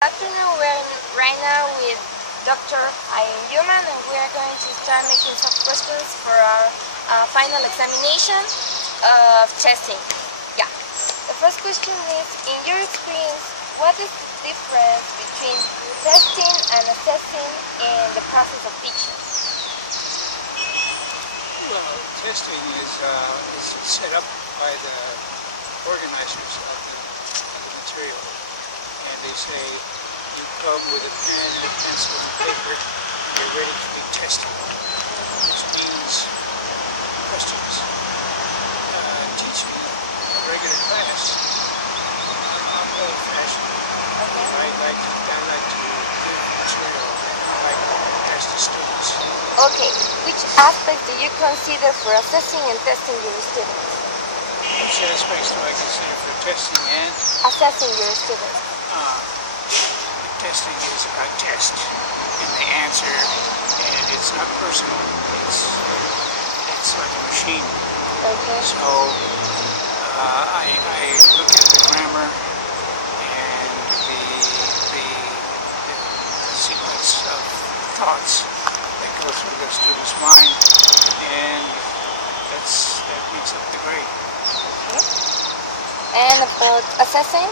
Afternoon, we're right now with Dr. I am Human, and we are going to start making some questions for our final examination of testing. Yeah. The first question is, in your experience, what is the difference between testing and assessing in the process of teaching? Well, testing is set up by the organizers of the material, and they say you come with a pen, a pencil, and paper, and you're ready to be tested, which means questions. Teaching a regular class, I'm old-fashioned. I like to give material. I like to test the students. Okay, which aspects do you consider for assessing and testing your students? Which aspects do I consider for testing and Assessing your students. testing is a test in the answer, and it's not personal. It's like a machine. Okay. So I look at the grammar and the sequence of thoughts that go through the student's mind, and that makes up the grade. Okay. And about assessing?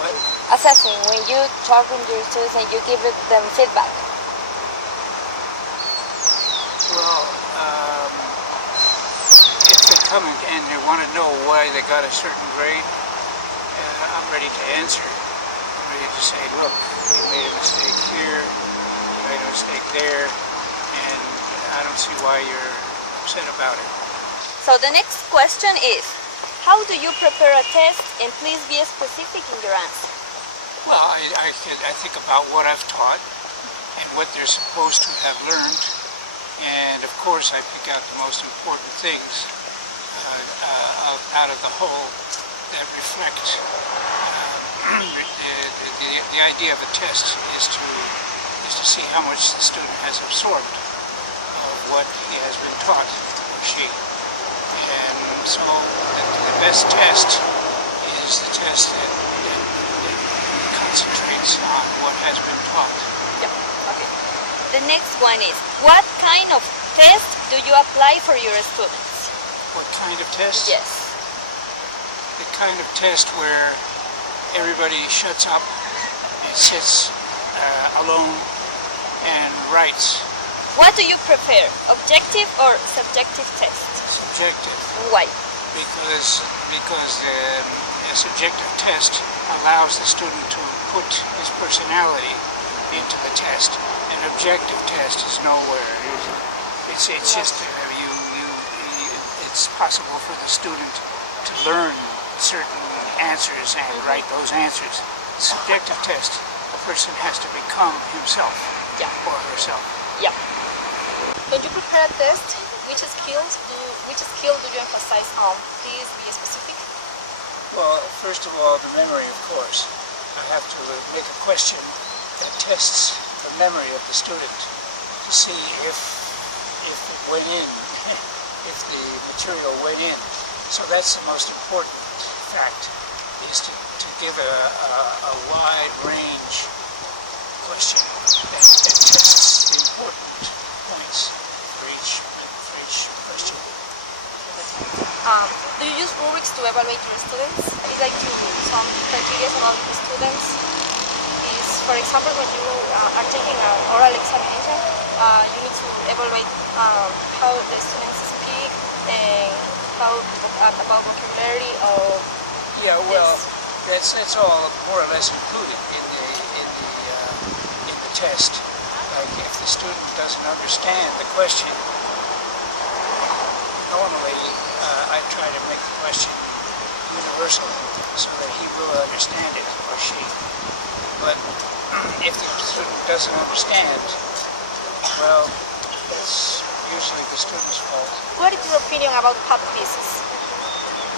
What? Assessing, when you talk with your students and you give them feedback. Well, if they come and they want to know why they got a certain grade, I'm ready to answer. I'm ready to say, look, you made a mistake here, you made a mistake there, and I don't see why you're upset about it. So the next question is, how do you prepare a test, and please be specific in your answer? Well, I think about what I've taught and what they're supposed to have learned, and of course I pick out the most important things out of the whole that reflect. The idea of a test is to see how much the student has absorbed of what he has been taught, or she. And so the best test is the test that concentrates on what has been taught. Yeah, okay. The next one is, what kind of test do you apply for your students? What kind of test? Yes. The kind of test where everybody shuts up and sits alone and writes. What do you prefer, objective or subjective test? Subjective. Why? Because a subjective test allows the student to put his personality into the test. An objective test is nowhere. It's just it's possible for the student to learn certain answers and write those answers. Subjective test, a person has to become himself, or herself. Yeah. When you prepare a test, which skill do you emphasize on? Please be specific. Well, first of all, the memory, of course. I have to make a question that tests the memory of the student to see if it went in, if the material went in. So that's the most important fact, is to give a wide range question that tests the important points for each question. Do you use rubrics to evaluate your students? It's like some criteria about the students. Is, for example, when you are taking an oral examination, you need to evaluate how the students speak and how about vocabulary or. Yeah, well, that's all more or less included in the test. Like if the student doesn't understand the question, normally I try to make the question universal so that he will understand it, or she. But if the student doesn't understand, well, that's usually the student's fault. What is your opinion about pop quizzes?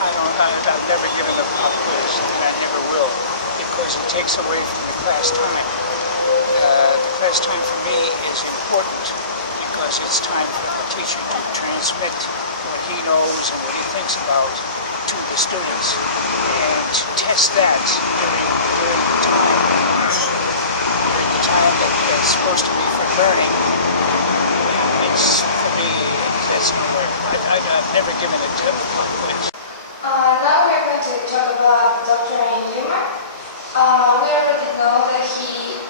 I've never given a pop quiz, and I never will, because it takes away from the class time. The class time for me is important because it's time for the teacher to transmit what he knows and what he thinks about to the students, and to test that during the time it's supposed to be for learning, it's for me, it's nowhere. I've never given a difficult quiz. Now we are going to talk about Dr. Yuma. We already know that he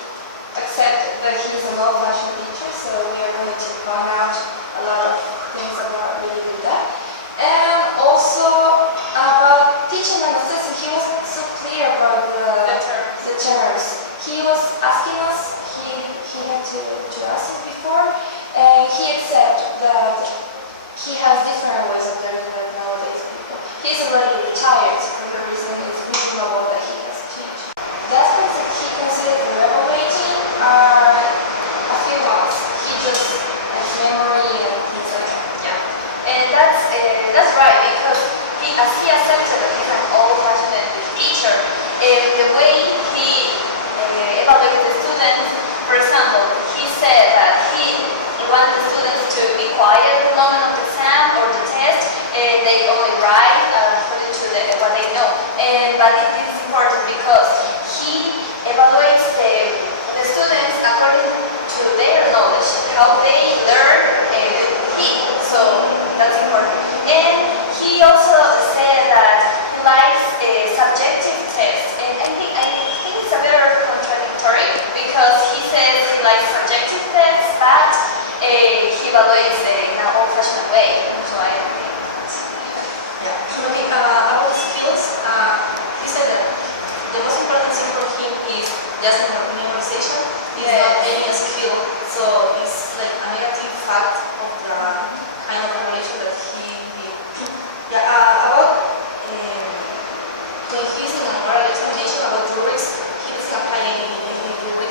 accepted that he is an old-fashioned teacher, so we are going to point out a lot of things about really that. And also about teaching and assessing, he wasn't so clear about the terms. He was asking us, he had to ask it before, and he accepted that he has different ways of learning than nowadays people. He's already retired, so for the reason it's reasonable that he has changed. The aspects that he considers evaluating are a few ones. He just has memory and things like that. Yeah, and that's right, because as he accepted that he's an old-fashioned teacher, the way he evaluated the students, for example, he said that he wanted the students to be quiet at the moment of the exam or the test, they only write according to what they know. But it is important because he evaluates the students according to their knowledge, how they learn so that's important. And he also said that he likes subjective tests, and I think it's a bit contradictory because he says he likes subjective tests, but he evaluates in an old-fashioned way. So I think about skills, he said that the most important thing for him is just memorization. It's not any skill, so it's like a negative fact of the kind of evaluation that he did. Yeah, about when he's in an oral examination about rubrics, he doesn't apply any rubric.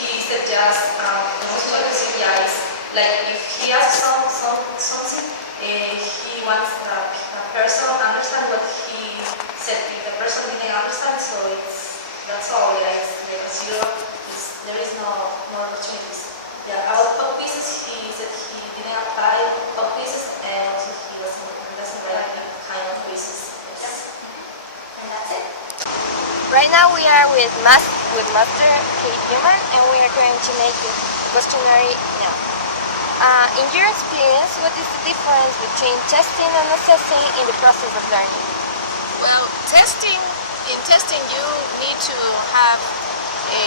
He said just the most important thing is like if he asks something, he wants the person understand what he said. If the person didn't understand, so that's all. Yeah, it's like a zero. There is no opportunities. Yeah, about pop quizzes, he said he didn't apply pop quizzes, and also he doesn't like that kind of quizzes. Yes. and that's it. Right now we are with Master Kate Newman, and we are going to make the questionnaire now. In your experience, what is the difference between testing and assessing in the process of learning? Well, in testing you need to have a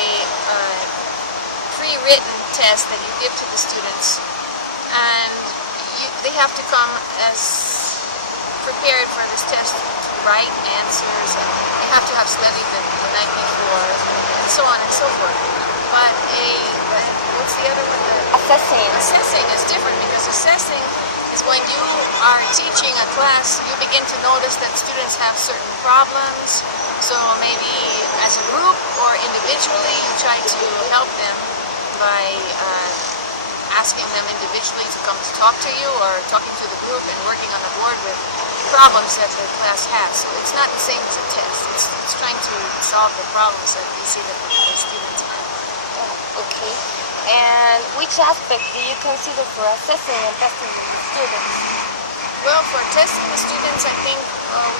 pre-written test that you give to the students, and they have to come as prepared for this test to write answers, and they have to have studied the night before, and so on and so forth. But what's the other one? Assessing. Assessing is different, because assessing is when you are teaching a class, you begin to notice that students have certain problems. So maybe as a group or individually, you try to help them by asking them individually to come to talk to you, or talking to the group and working on the board with problems that the class has. So it's not the same as a test. It's trying to solve the problems that you see that the students have. Okay. And which aspect do you consider for assessing and testing the students? Well, for testing the students, I think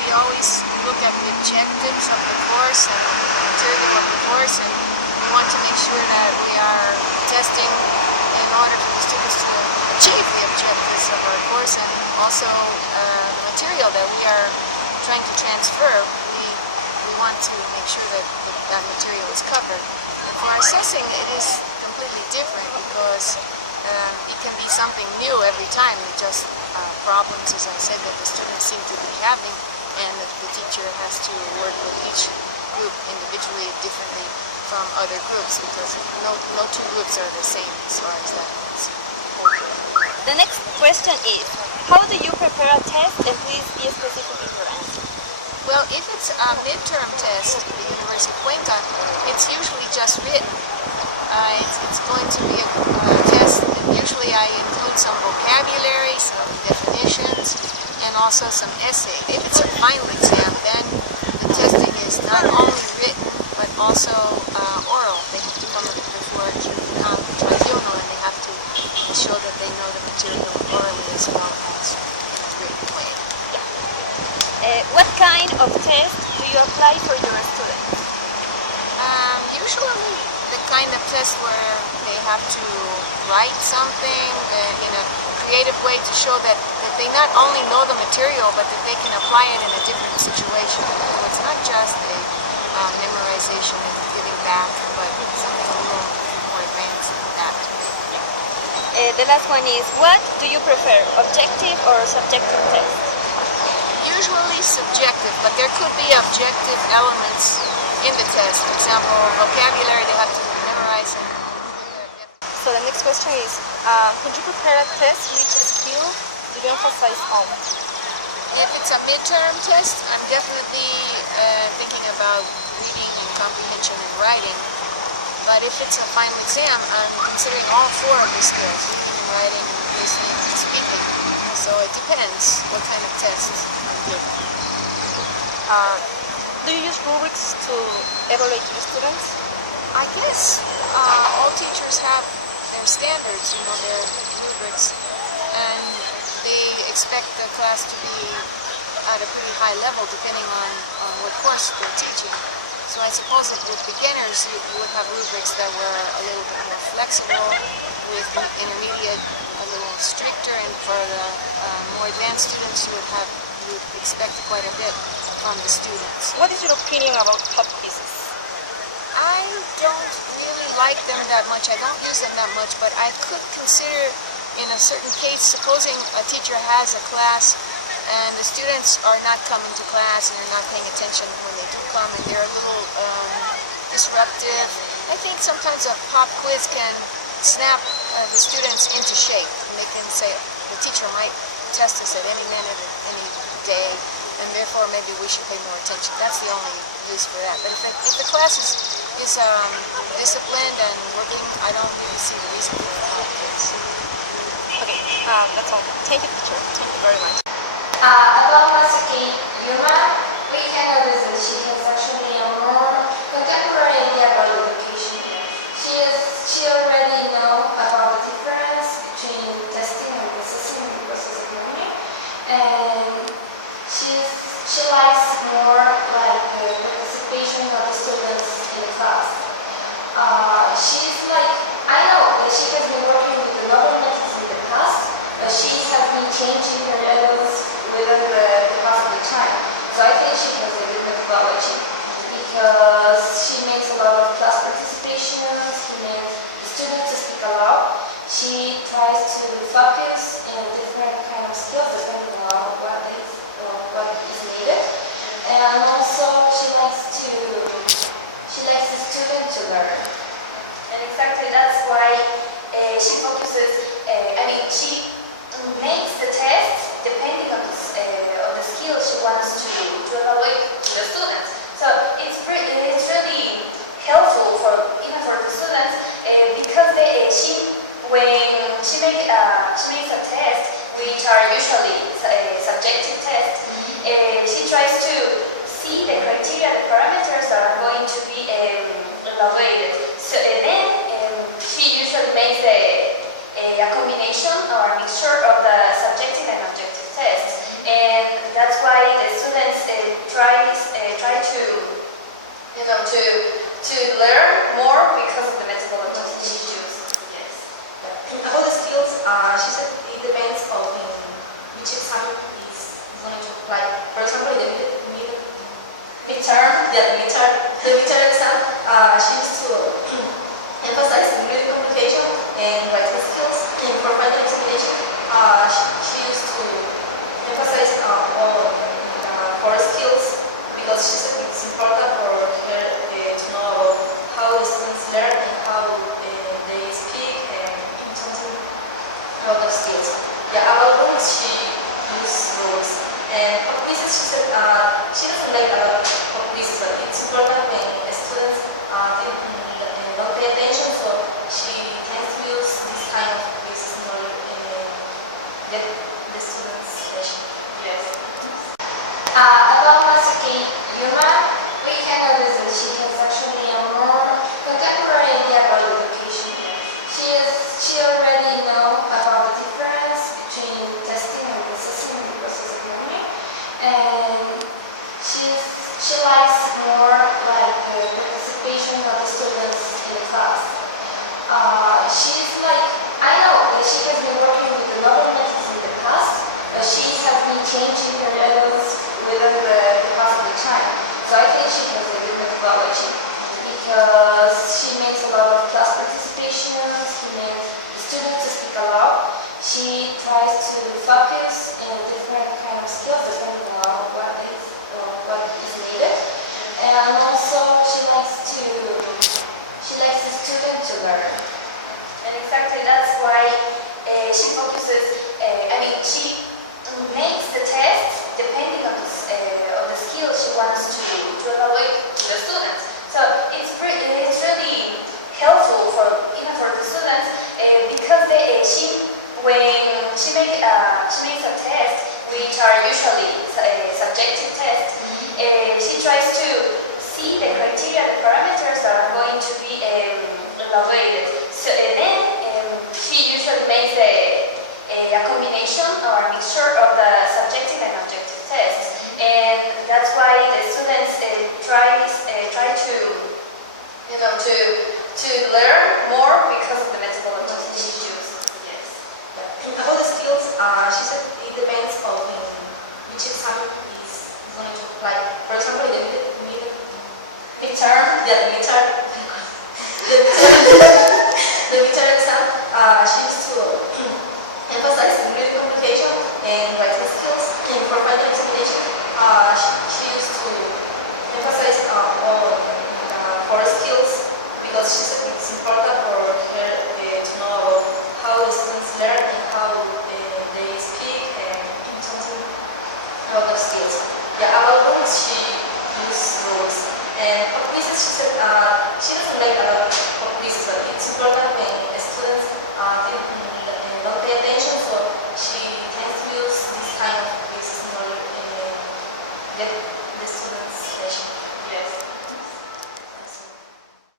we always look at the objectives of the course and the material of the course, and we want to make sure that we are testing in order for the students to achieve the objectives of our course, and also the material that we are trying to transfer. We want to make sure that that material is covered. And for assessing, it is completely different, because it can be something new every time, just problems, as I said, that the students seem to be having, and the teacher has to work with each group individually differently from other groups, because no two groups are the same as far as that goes. The next question is, how do you prepare a test, and please be specific in your answer? Well, if it's a midterm test at the University of Cuenca, it's usually just written. It's going to be a test. Usually I include some vocabulary, some definitions, and also some essay. If it's a final exam, then the testing is not only written, but also oral. They have to come before the tribunal, and they have to show that they know the material orally as well as in a written way. What kind of test do you apply for your students? Usually the kind kind of test where they have to write something in a creative way to show that they not only know the material, but that they can apply it in a different situation. So it's not just a memorization and giving back, but something a little more advanced than that. The last one is, what do you prefer, objective or subjective test? Usually subjective, but there could be objective elements in the test. For example, vocabulary, they have to memorize. So the next question is, could you prepare a test which skill do you emphasize on? If it's a midterm test, I'm definitely thinking about reading and comprehension and writing. But if it's a final exam, I'm considering all four of the skills, reading, writing, listening, and speaking. So it depends what kind of test I'm giving. Do you use rubrics to evaluate your students? I guess all teachers have their standards, their rubrics, and they expect the class to be at a pretty high level depending on what course they're teaching. So I suppose that with beginners you would have rubrics that were a little bit more flexible, with intermediate a little stricter, and for the more advanced students you would expect quite a bit from the students. What is your opinion about pop quizzes? I don't really like them that much. I don't use them that much, but I could consider in a certain case, supposing a teacher has a class and the students are not coming to class and they're not paying attention when they do come and they're a little disruptive. I think sometimes a pop quiz can snap the students into shape, and they can say the teacher might test us at any minute, at any day, and therefore maybe we should pay more attention. That's the only use for that. But if the class is disciplined and working, I don't really see the reason for a pop quiz. Okay, that's all. Thank you, teacher. Thank you very much. About Masaki Yuma, we can notice that she has actually a more contemporary idea about education. She already knows about the difference between testing and processing in the process of learning, and she likes more like the participation of the students in the class. She's like, I know that she has been working with the other methods in the past, but she has been changing her methods within the past of the time. So I think she has a good methodology because she makes a lot of class participations, she makes the students to speak aloud. She tries to focus in different kind of skills depending on what is needed. And also she likes the student to learn. And exactly that's why she focuses, she makes the test depending on the skills she wants to evaluate the students. So it's really helpful even for the students because when she makes a test, which are usually subjective tests, she tries to see the criteria, the parameters that are going to be evaluated. So then she usually makes a combination or a mixture of the subjective and objective tests, and that's why the students try to learn more because of the methodology she chooses. Yes. About the skills, she said it depends on which exam is going to apply. For example, the midterm exam, she used to emphasize in reading communication and writing skills. And for final examination, she used to emphasize on core skills because she said it's important for her to know about She's like, I know that she has been working with another methods in the past, but she has been changing her methods within the past of the time. So I think she has a good methodology because she makes a lot of class participations, she makes the students to speak a lot. She tries to focus in different kind of skills depending on what is needed. And also she likes the student to learn. And exactly that's why she focuses, she makes the test depending on the skills she wants to evaluate the students. So it's really helpful even for the students because when she makes a test, which are usually subjective tests, she tries to see the criteria, the parameters that are going to be evaluated. So then she usually makes a combination or a mixture of the subjective and objective tests, and that's why the students try to learn more because of the methodology she chooses. Yes. About the skills, she said it depends on which exam is going to apply. For example, the midterm, the midterm exam, she used to emphasize in reading communication and writing skills.